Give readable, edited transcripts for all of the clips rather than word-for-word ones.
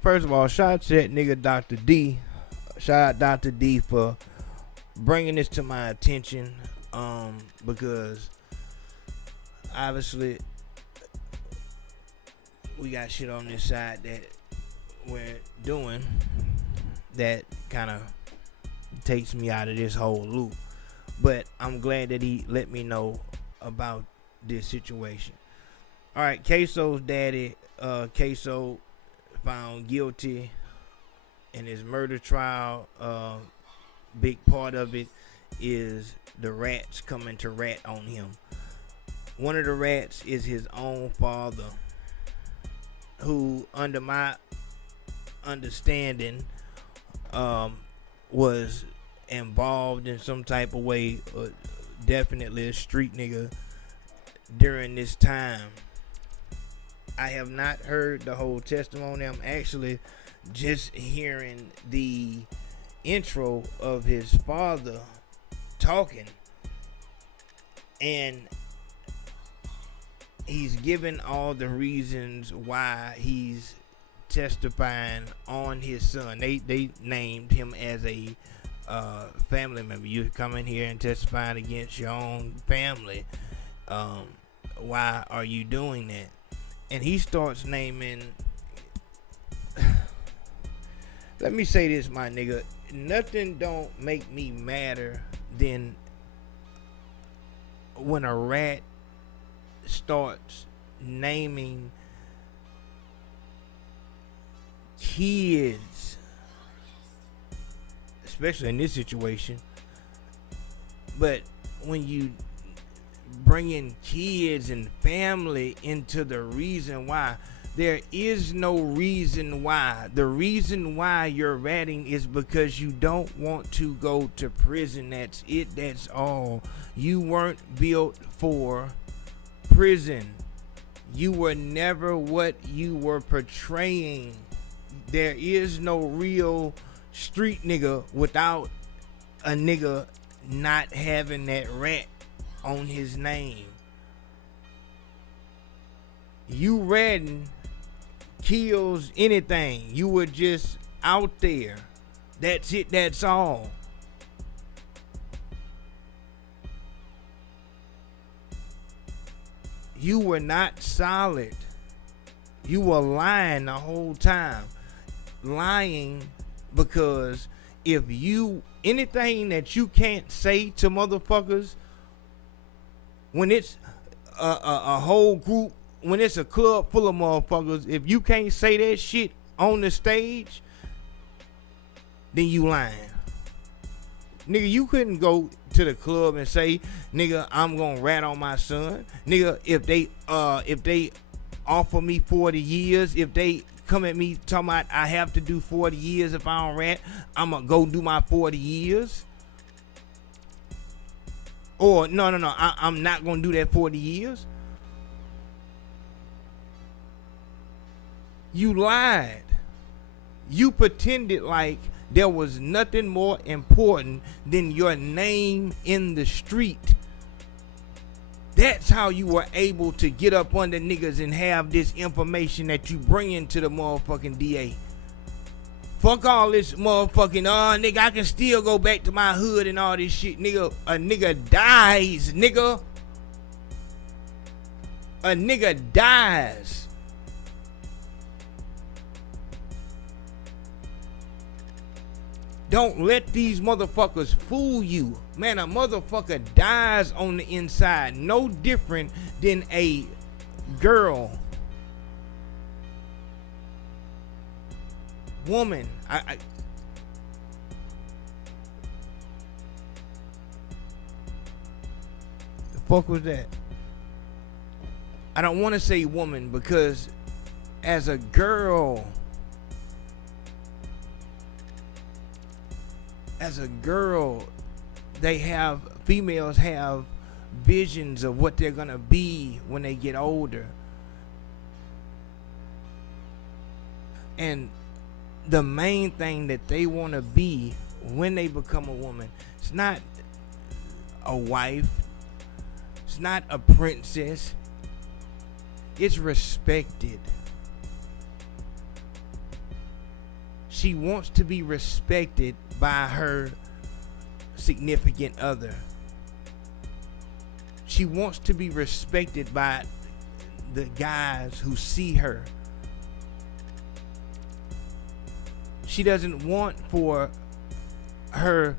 First of all, shout out to that nigga Dr. D. Shout out Dr. D for bringing this to my attention. Because obviously we got shit on this side that we're doing that kind of takes me out of this whole loop. But I'm glad that he let me know about this situation. All right, Ksoo's daddy, Ksoo, found guilty in his murder trial. Big part of it is the rats coming to rat on him. One of the rats is his own father, who, under my understanding, was involved in some type of way, definitely a street nigga during this time. I have not heard the whole testimony. I'm actually just hearing the intro of his father talking, and he's given all the reasons why he's testifying on his son. They named him as a family member. You come in here and testifying against your own family. Why are you doing that? And he starts naming. Let me say this, my nigga. Nothing don't make me madder than when a rat starts naming kids, especially in this situation. But when you bring in kids and family into the reason why, there is no reason why. The reason why you're ratting is because you don't want to go to prison. That's it. That's all. You weren't built for prison. You were never what you were portraying. There is no real street nigga without a nigga not having that rat on his name. You ratting kills anything. You were just out there. That's it. That's all. You were not solid. You were lying the whole time. Lying because if you, anything that you can't say to motherfuckers, when it's a whole group, when it's a club full of motherfuckers, if you can't say that shit on the stage, then you lying. Nigga, you couldn't go to the club and say, nigga, I'm gonna rat on my son. Nigga, if they offer me 40 years, if they come at me talking about I have to do 40 years if I don't rat, I'm gonna go do my 40 years. Or no, I'm not gonna do that 40 years. You lied. You pretended like there was nothing more important than your name in the street. That's how you were able to get up under niggas and have this information that you bring into the motherfucking DA. Fuck all this motherfucking, nigga, I can still go back to my hood and all this shit. Nigga, a nigga dies, nigga. A nigga dies. Don't let these motherfuckers fool you. Man, a motherfucker dies on the inside. No different than a girl. Woman. The fuck was that? I don't want to say woman because as a girl, females have visions of what they're gonna be when they get older. And the main thing that they want to be when they become a woman, it's not a wife, it's not a princess, it's respected. She wants to be respected by her significant other. She wants to be respected by the guys who see her. She doesn't want for her,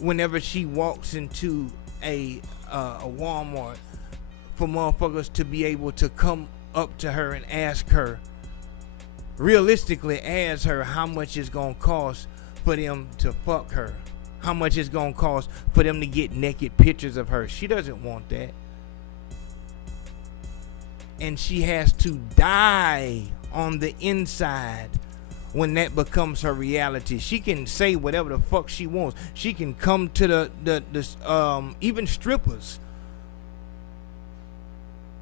whenever she walks into a Walmart, for motherfuckers to be able to come up to her and ask her, realistically ask her how much it's gonna cost for them to fuck her, how much it's gonna cost for them to get naked pictures of her. She doesn't want that. And she has to die on the inside when that becomes her reality. She can say whatever the fuck she wants. She can come to the even strippers.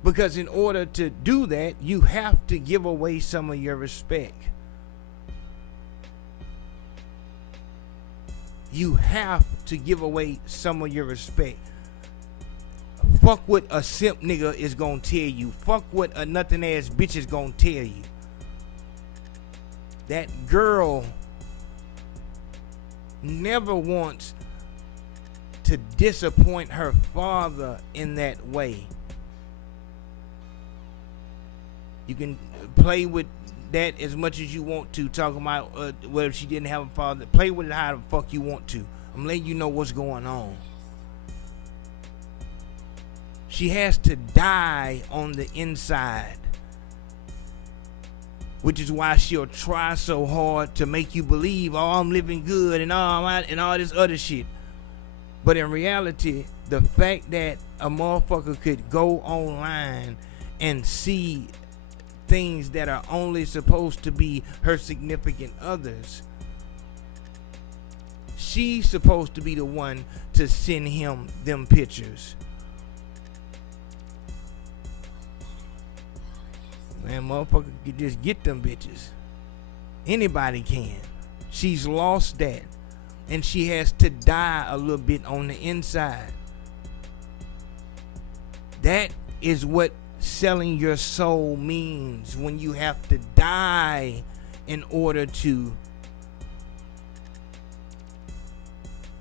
Because in order to do that, you have to give away some of your respect. You have to give away some of your respect. Fuck what a simp nigga is gonna tell you. Fuck what a nothing ass bitch is gonna tell you. That girl never wants to disappoint her father in that way. You can play with that as much as you want to, talking about what if she didn't have a father. Play with it how the fuck you want to. I'm letting you know what's going on. She has to die on the inside, which is why she'll try so hard to make you believe, oh, I'm living good and all this other shit. But in reality, the fact that a motherfucker could go online and see things that are only supposed to be her significant others, she's supposed to be the one to send him them pictures. Man, motherfucker could just get them bitches. Anybody can. She's lost that. And she has to die a little bit on the inside. That is what selling your soul means, when you have to die in order to.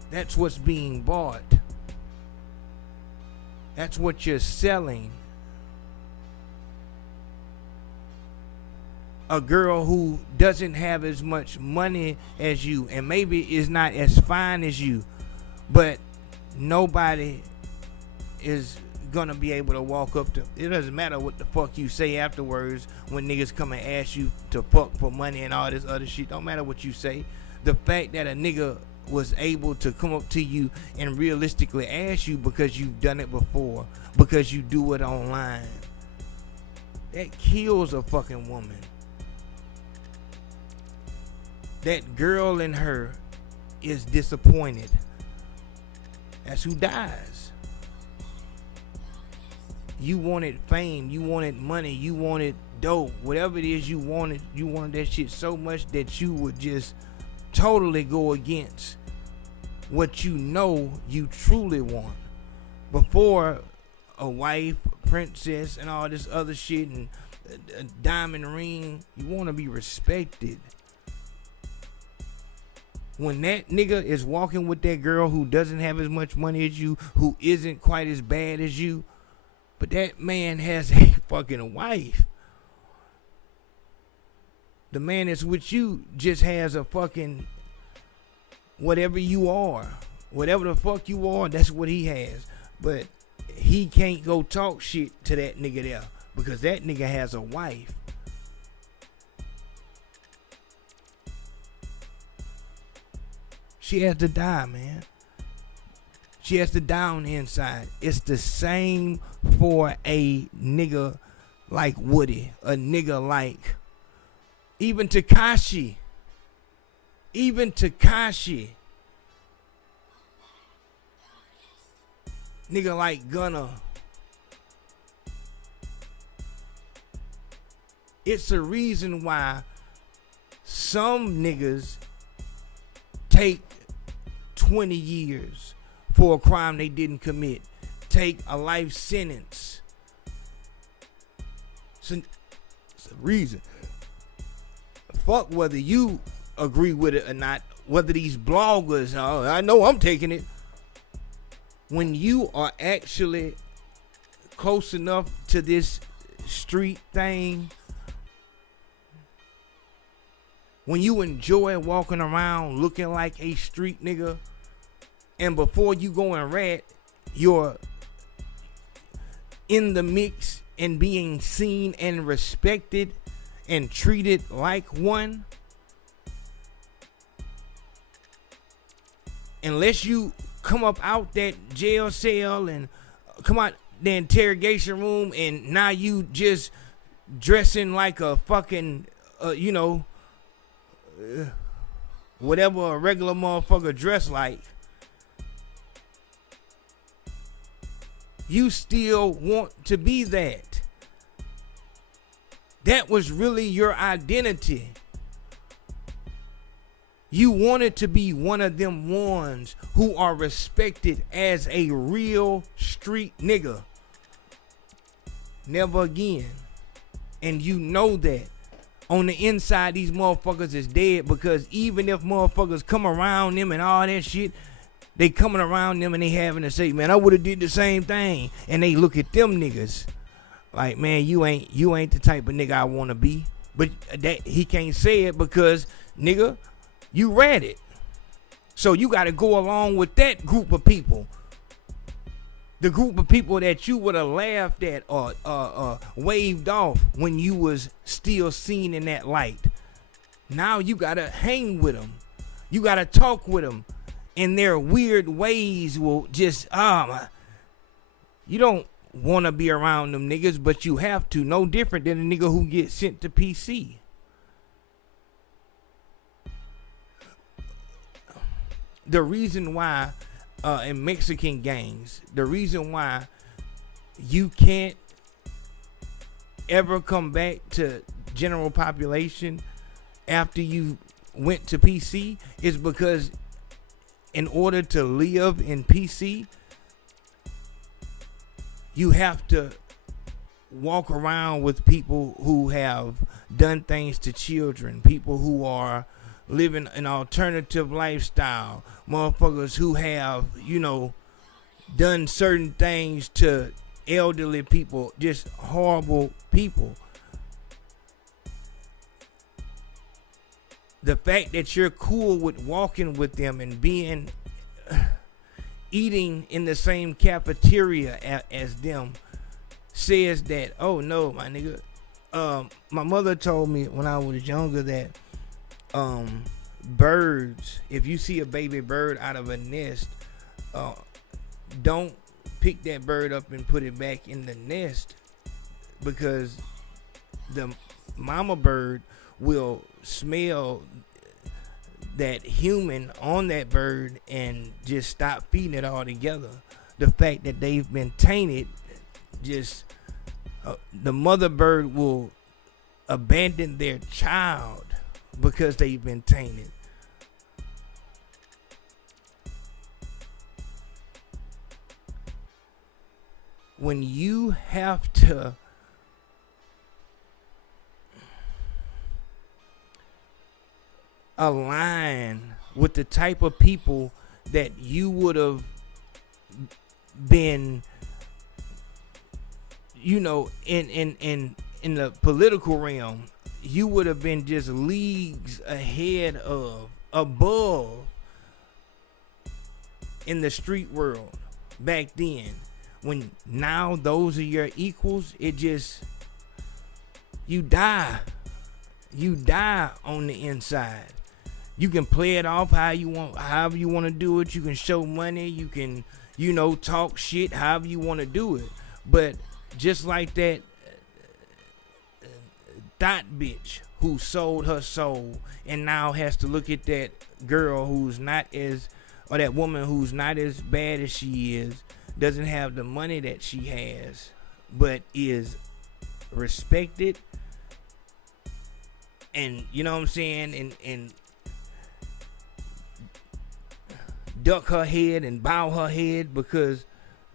That's what's being bought. That's what you're selling. A girl who doesn't have as much money as you, and maybe is not as fine as you, but nobody is gonna be able to walk up to. It doesn't matter what the fuck you say afterwards when niggas come and ask you to fuck for money and all this other shit. Don't matter what you say. The fact that a nigga was able to come up to you and realistically ask you because you've done it before, because you do it online, that kills a fucking woman. That girl in her is disappointed. That's who dies. You wanted fame, you wanted money, you wanted dope, whatever it is you wanted that shit so much that you would just totally go against what you know you truly want. Before a wife, princess, and all this other shit, and a diamond ring, you want to be respected. When that nigga is walking with that girl who doesn't have as much money as you, who isn't quite as bad as you, but that man has a fucking wife. The man that's with you just has a fucking whatever you are. Whatever the fuck you are, that's what he has. But he can't go talk shit to that nigga there because that nigga has a wife. She has to die, man. She has to die on the inside. It's the same for a nigga like Woody, a nigga like even Tekashi. Even Tekashi. Nigga like Gunna. It's a reason why some niggas take 20 years for a crime they didn't commit. Take a life sentence. It's a reason. Fuck whether you agree with it or not, whether these bloggers, I know I'm taking it. When you are actually close enough to this street thing, when you enjoy walking around looking like a street nigga, and before you go and rat, you're in the mix and being seen and respected and treated like one, unless you come up out that jail cell and come out the interrogation room and now you just dressing like a fucking whatever a regular motherfucker dress like, you still want to be that. That was really your identity. You wanted to be one of them ones who are respected as a real street nigga. Never again. And you know that. On the inside, these motherfuckers is dead, because even if motherfuckers come around them and all that shit, they coming around them and they having to say, man, I would have did the same thing. And they look at them niggas like, man, you ain't the type of nigga I want to be. But that he can't say it because, nigga, you read it. So you got to go along with that group of people. The group of people that you would have laughed at or waved off when you was still seen in that light. Now you got to hang with them. You got to talk with them. And their weird ways will just, you don't want to be around them niggas, but you have to. No different than a nigga who gets sent to PC. The reason why in Mexican gangs, the reason why you can't ever come back to general population after you went to PC is because in order to live in PC, you have to walk around with people who have done things to children, people who are living an alternative lifestyle, motherfuckers who have, done certain things to elderly people, just horrible people. The fact that you're cool with walking with them and being eating in the same cafeteria as them says that, oh no, my nigga. My mother told me when I was younger that birds, if you see a baby bird out of a nest, don't pick that bird up and put it back in the nest, because the mama bird will smell that human on that bird and just stop feeding it altogether. The fact that they've been tainted, just the mother bird will abandon their child because they've been tainted. When you have to align with the type of people that you would have been, in the political realm, you would have been just leagues ahead of, above in the street world back then. When now those are your equals, it just, you die on the inside. You can play it off how you want, however you want to do it. You can show money, you can, talk shit, however you want to do it. But just like that thought bitch who sold her soul and now has to look at that girl who's not as, or that woman who's not as bad as she is, doesn't have the money that she has, but is respected, and you know what I'm saying, and duck her head and bow her head because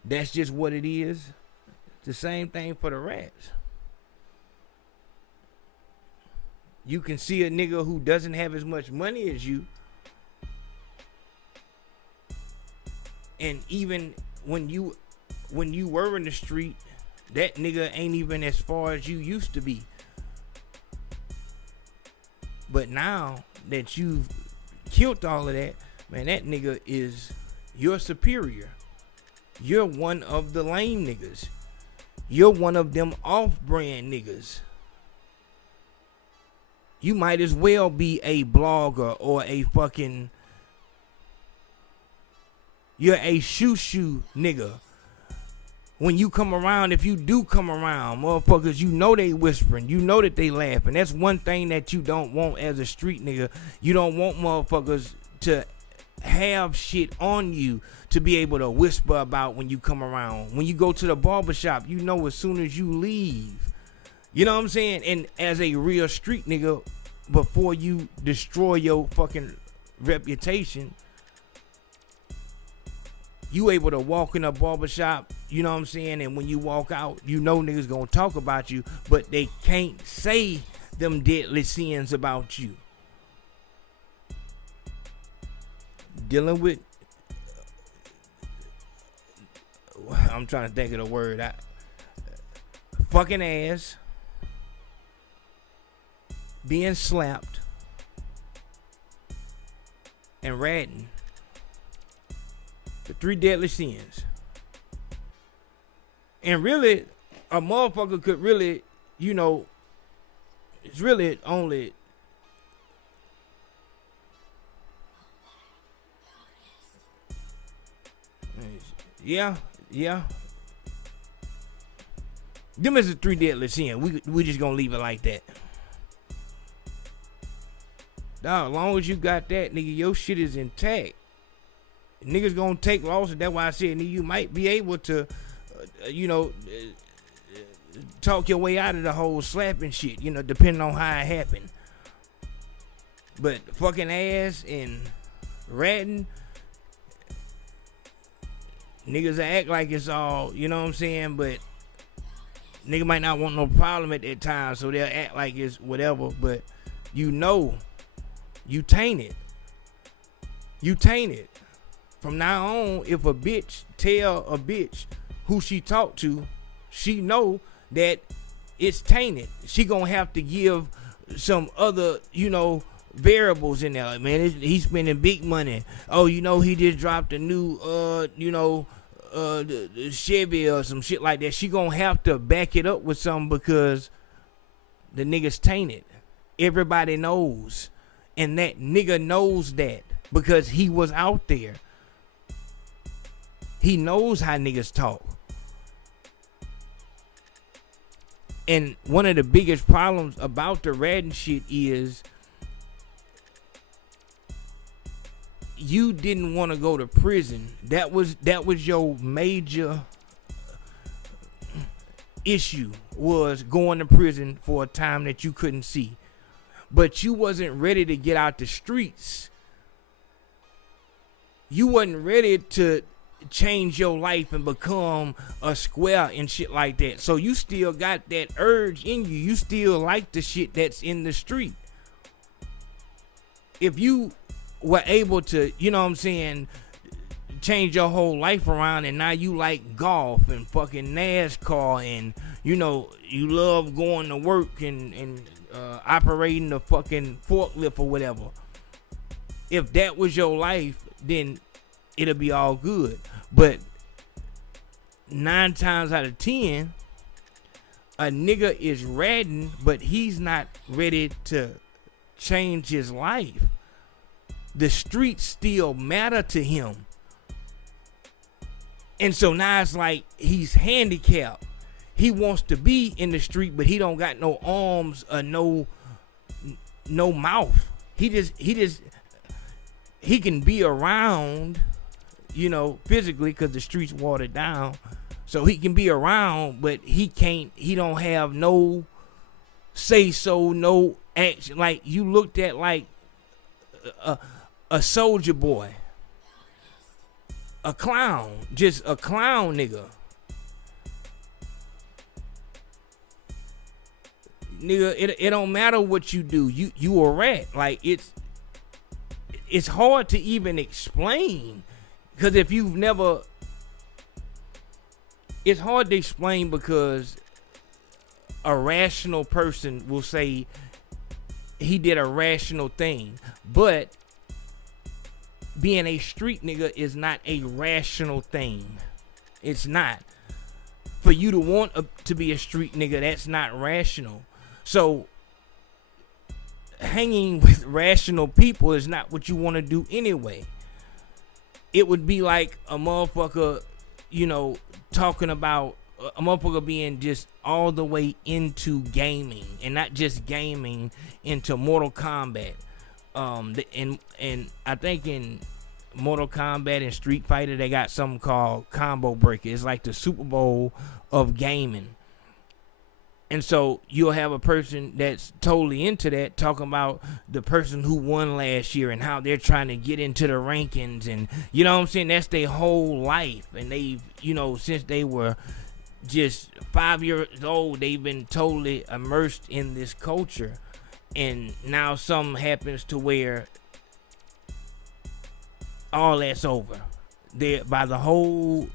that's just what it is. It's the same thing for the rats. You can see a nigga who doesn't have as much money as you, and even when you were in the street, that nigga ain't even as far as you used to be. But now that you've killed all of that, man, that nigga is your superior. You're one of the lame niggas. You're one of them off-brand niggas. You might as well be a blogger or a fucking... You're a shoo-shoo nigga. When you come around, if you do come around, motherfuckers, you know they whispering. You know that they laughing. That's one thing that you don't want as a street nigga. You don't want motherfuckers to have shit on you to be able to whisper about when you come around. When you go to the barbershop, you know as soon as you leave. You know what I'm saying? And as a real street nigga, before you destroy your fucking reputation, you able to walk in a barbershop, you know what I'm saying? And when you walk out, you know niggas gonna talk about you, but they can't say them deadly sins about you. Dealing with, I'm trying to think of the word. Fucking ass, being slapped, and ratting. The 3 deadly sins. And really, a motherfucker could really, you know, it's really only... Yeah. Them is the 3 deadly sins. We just gonna leave it like that. Dog, as long as you got that, nigga, your shit is intact. Niggas gonna take losses. That's why I said, nigga, you might be able to, talk your way out of the whole slapping shit, you know, depending on how it happened. But fucking ass and ratting, niggas act like it's all, you know what I'm saying? But nigga might not want no problem at that time, so they'll act like it's whatever. But you know, you tainted. You tainted. From now on, if a bitch tell a bitch who she talked to, she know that it's tainted. She gonna have to give some other, variables in there. Like, man, he's spending big money. Oh, he just dropped a new, the Chevy or some shit like that. She gonna have to back it up with something because the nigga's tainted. Everybody knows. And that nigga knows that because he was out there. He knows how niggas talk. And one of the biggest problems about the ratting shit is you didn't want to go to prison. That was your major issue, was going to prison for a time that you couldn't see. But you wasn't ready to get out the streets. You wasn't ready to change your life and become a square and shit like that. So you still got that urge in you. You still like the shit that's in the street. If you were able to, change your whole life around and now you like golf and fucking NASCAR and, you love going to work and operating the fucking forklift or whatever. If that was your life, then it'll be all good. But 9 times out of 10, a nigga is ratting, but he's not ready to change his life. The streets still matter to him. And so now it's like he's handicapped. He wants to be in the street, but he don't got no arms or no mouth. He can be around, physically, because the streets watered down. So he can be around, but he don't have no say so, no action. Like, you looked at like a soldier boy, a clown, just a clown nigga. nigga, it don't matter what you do. You a rat. Like, it's hard to even explain, because if you've never, it's hard to explain, because a rational person will say he did a rational thing, but being a street nigga is not a rational thing. It's not. For you to want to be a street nigga, that's not rational. So hanging with rational people is not what you want to do anyway. It would be like a motherfucker, you know, talking about a motherfucker being just all the way into gaming, and not just gaming, into Mortal Kombat. And I think in Mortal Kombat and Street Fighter, they got something called Combo Breaker. It's like the Super Bowl of gaming. And so you'll have a person that's totally into that, talking about the person who won last year and how they're trying to get into the rankings. And you know what I'm saying? That's their whole life. And they've, you know, since they were just 5 years old, they've been totally immersed in this culture. And now something happens to where all that's over. By the whole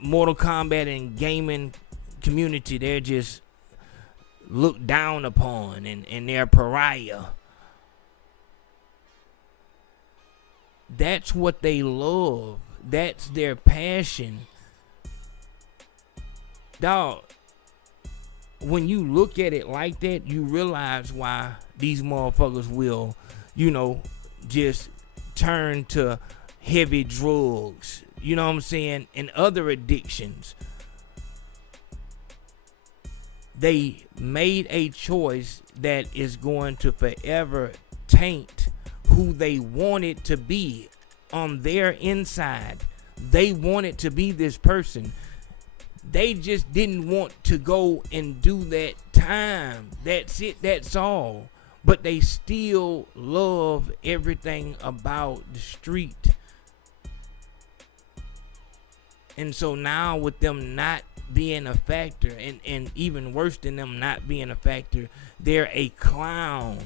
Mortal Kombat and gaming community, they're just looked down upon, and they're a pariah. That's what they love. That's their passion. Dog, when you look at it like that, you realize why these motherfuckers will, you know, just turn to heavy drugs, you know what I'm saying, and other addictions. They made a choice that is going to forever taint who they wanted to be on their inside. They wanted to be this person. They just didn't want to go and do that time. That's it. That's all. But they still love everything about the street. And so now, with them not being a factor, and even worse than them not being a factor, they're a clown.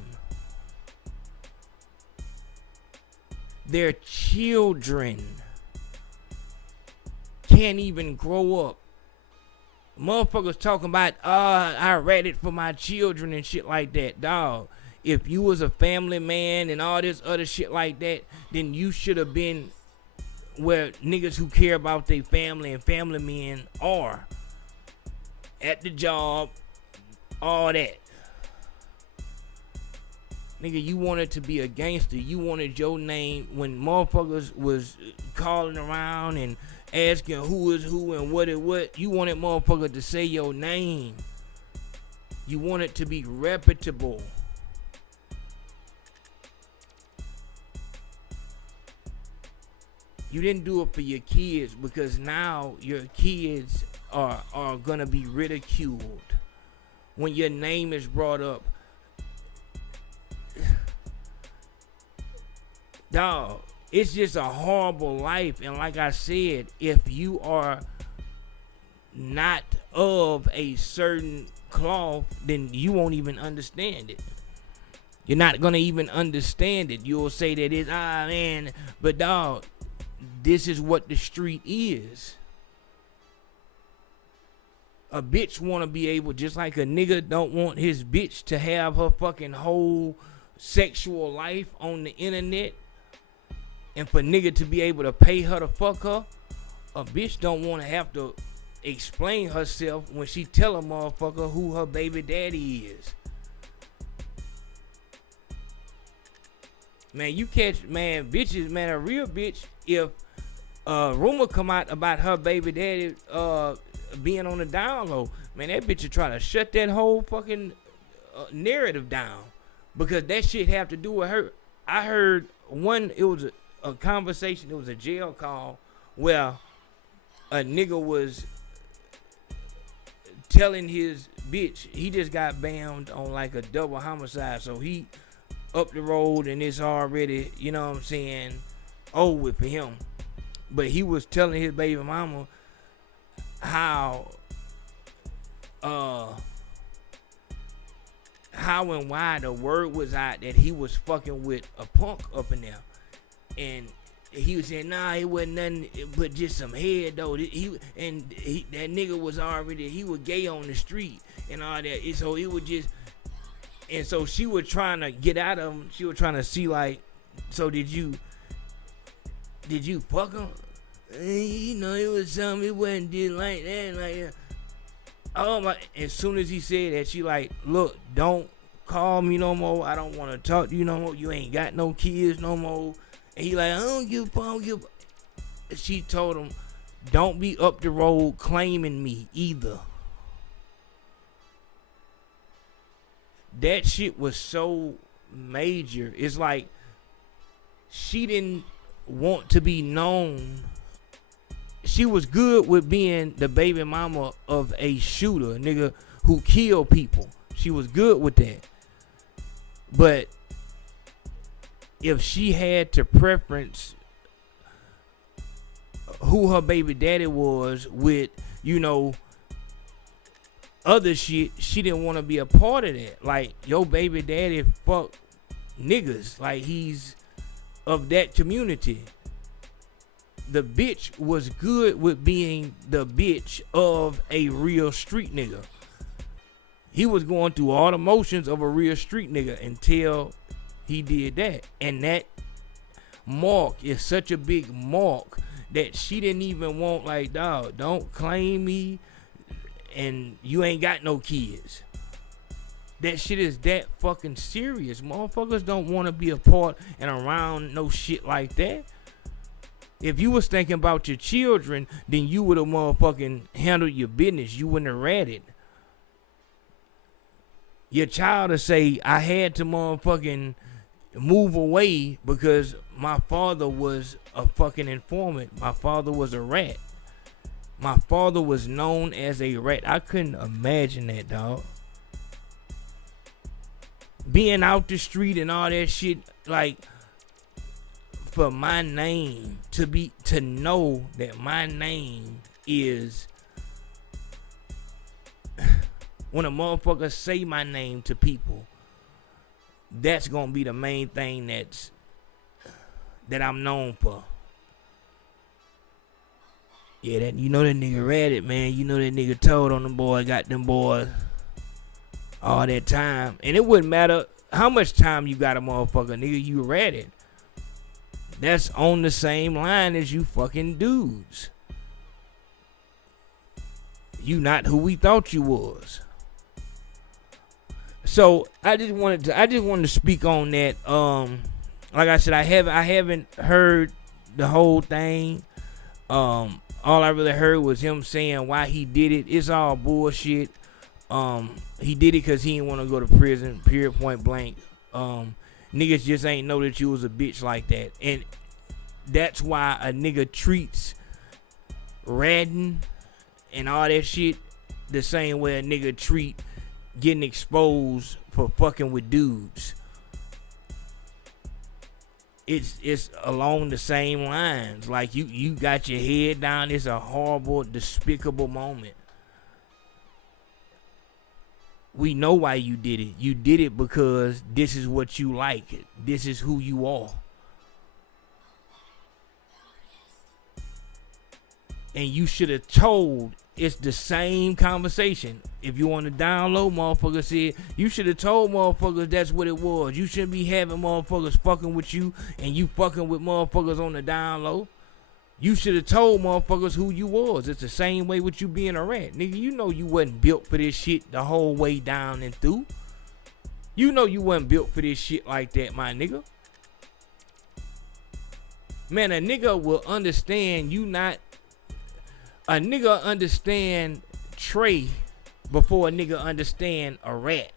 Their children can't even grow up. Motherfuckers talking about, I read it for my children and shit like that. Dog, if you was a family man and all this other shit like that, then you should have been where niggas who care about their family and family men are. At the job, all that. Nigga, you wanted to be a gangster. You wanted your name when motherfuckers was calling around and asking who is who and what is what. You wanted motherfuckers to say your name. You wanted to be reputable. You didn't do it for your kids, because now your kids are gonna be ridiculed when your name is brought up. Dog, it's just a horrible life. And like I said, if you are not of a certain cloth, then you won't even understand it. You're not gonna even understand it. You'll say that it's, man, but dog, this is what the street is. A bitch want to be able, just like a nigga don't want his bitch to have her fucking whole sexual life on the internet, and for nigga to be able to pay her to fuck her. A bitch don't want to have to explain herself when she tell a motherfucker who her baby daddy is. Man, you catch, man, bitches, man, a real bitch, if rumor come out about her baby daddy being on the down low, man, that bitch will try to shut that whole fucking narrative down, because that shit have to do with her. I heard one, it was a conversation, it was a jail call where a nigga was telling his bitch he just got banned on like a double homicide, so he up the road and it's already, you know what I'm saying, over for him. But he was telling his baby mama how how and why the word was out that he was fucking with a punk up in there. And he was saying, nah, it wasn't nothing but just some head, though. That nigga was already, he was gay on the street and all that. So it was just, and so she was trying to get out of him. She was trying to see, like, so did you fuck him? You know, it was something, it wasn't just like that. Oh my, as soon as he said that, she like, look, don't call me no more. I don't want to talk to you no more. You ain't got no kids no more. And he like, I don't give a fuck. She told him, don't be up the road claiming me either. That shit was so major. It's like she didn't want to be known. She was good with being the baby mama of a shooter, a nigga who killed people. She was good with that. But if she had to preference who her baby daddy was with, you know, other shit, she didn't want to be a part of that. Like, your baby daddy fuck niggas. Like, he's of that community. The bitch was good with being the bitch of a real street nigga. He was going through all the motions of a real street nigga until he did that. And that mark is such a big mark that she didn't even want, like, dog, don't claim me and you ain't got no kids. That shit is that fucking serious. Motherfuckers don't want to be a part and around no shit like that. If you was thinking about your children, then you would have motherfucking handled your business. You wouldn't have read it. Your child will say, I had to motherfucking move away because my father was a fucking informant. My father was a rat. My father was known as a rat. I couldn't imagine that, dog. Being out the street and all that shit, like, for my name to know that my name is, when a motherfucker say my name to people, that's gonna be the main thing that I'm known for. Yeah, that, you know, that nigga read it, man. You know that nigga told on them boy, got them boys all that time. And it wouldn't matter how much time you got a motherfucker, nigga, you read it. That's on the same line as you fucking dudes. You not who we thought you was. So I just wanted to speak on that. Like I said, I haven't heard the whole thing. All I really heard was him saying why he did it. It's all bullshit. He did it because he didn't want to go to prison, period, point blank. Niggas just ain't know that you was a bitch like that. And that's why a nigga treats ratting and all that shit the same way a nigga treat getting exposed for fucking with dudes. It's along the same lines. Like, you got your head down. It's a horrible, despicable moment. We know why you did it. You did it because this is what you like. This is who you are. And you should have told. It's the same conversation. If you want to download, motherfucker said, you should have told motherfuckers that's what it was. You shouldn't be having motherfuckers fucking with you and you fucking with motherfuckers on the download. You should have told motherfuckers who you was. It's the same way with you being a rat. Nigga, you know you wasn't built for this shit the whole way down and through. You know you wasn't built for this shit like that, my nigga. Man, a nigga will understand you not. A nigga understand Trey before a nigga understand a rat.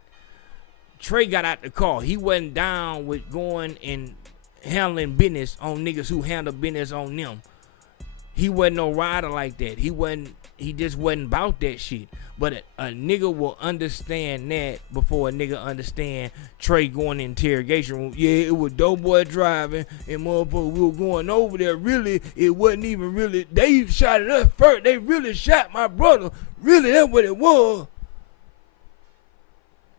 Trey got out the car. He wasn't down with going and handling business on niggas who handle business on them. He wasn't no rider like that. He just wasn't about that shit. But a nigga will understand that before a nigga understand Trey going in interrogation room. Yeah, it was dope boy driving and motherfucker, we were going over there. Really, it wasn't even really. They shot at us first. They really shot my brother. Really, that's what it was.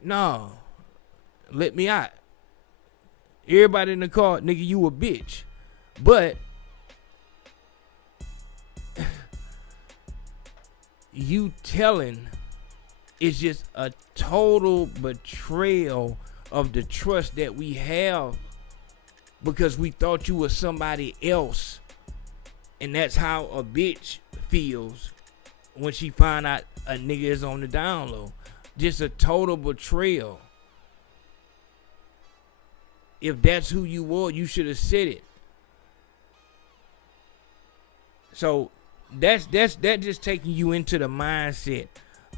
No. let me out. Everybody in the car, nigga, you a bitch. But you telling is just a total betrayal of the trust that we have, because we thought you were somebody else. And that's how a bitch feels when she find out a nigga is on the down low. Just a total betrayal. If that's who you were, you should have said it. So that's just taking you into the mindset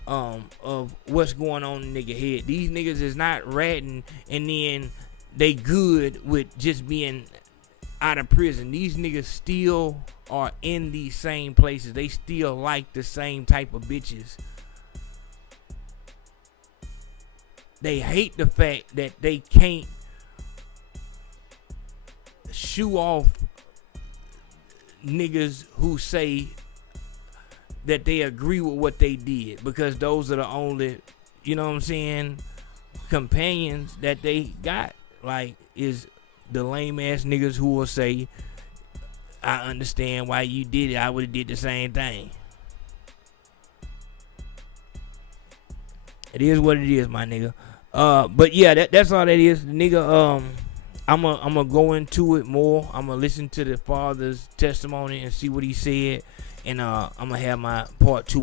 of what's going on in nigga head. These niggas is not ratting and then they good with just being out of prison. These niggas still are in these same places. They still like the same type of bitches. They hate the fact that they can't shoo off niggas who say that they agree with what they did, because those are the only, you know what I'm saying, companions that they got. Like, is the lame ass niggas who will say, I understand why you did it, I would have did the same thing. It is what it is, my nigga. But yeah, that's all that is, nigga. I'm gonna go into it more. I'm gonna listen to the father's testimony and see what he said, and I'm gonna have my part 2.